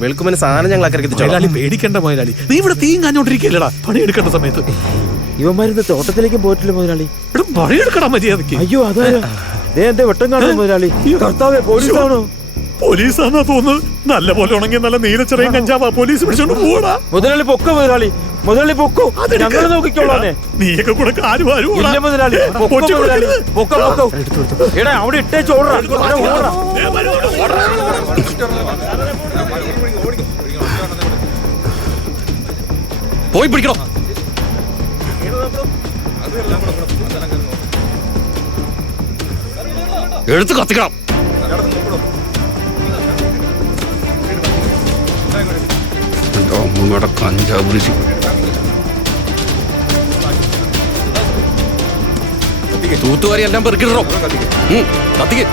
വെളുക്കുമ്പന് സാധനം ഞങ്ങൾ അക്കരക്ക് എത്തിച്ചോളാം. മുതലാളി പേടിക്കണ്ട മുതലാളി നീ ഇവിടെ തീയും കാഞ്ഞോണ്ടിരിക്കല്ലടാ പണിയെടുക്കേണ്ട സമയത്ത്. ഇവന്മാരി തോട്ടത്തിലേക്ക് പോയിട്ടില്ല മുതലാളി ഇവിടെ പണിയെടുക്കടാ മര്യാദയ്ക്ക് അയ്യോ അതാ. ദേ എന്റെ വെട്ടം കാണുന്നു മുതലാളി കർത്താവേ പോലീസാണോ പോലീസാന്നാ തോന്നുന്നു നല്ല പോലെ ഉണങ്ങിയ നല്ല നീലച്ചെറിയും കഞ്ചാവാ. പോലീസ് പിടിച്ചോണ്ട് പോടാ. മുതലാളി പൊക്കോ മുതലാളി മുതലാളി പൊക്കോ. ഞങ്ങൾ നോക്കിക്കോളാന്നേ നീയൊക്കെ കൂടെ കാര്യം ആരും ഇല്ല മുതലാളി പൊക്കോ മുതലാളി പൊക്കോ പൊക്കോ. എടാ അവിടെ ഇട്ടേ ചോടാ ഓടാ പോയി പിടിക്കണോ? എടുത്ത് കത്തിക്കണം. പിടിച്ച് തൂത്തുവാരി എല്ലാം പെറുക്കിടണം? കത്തിക്ക്.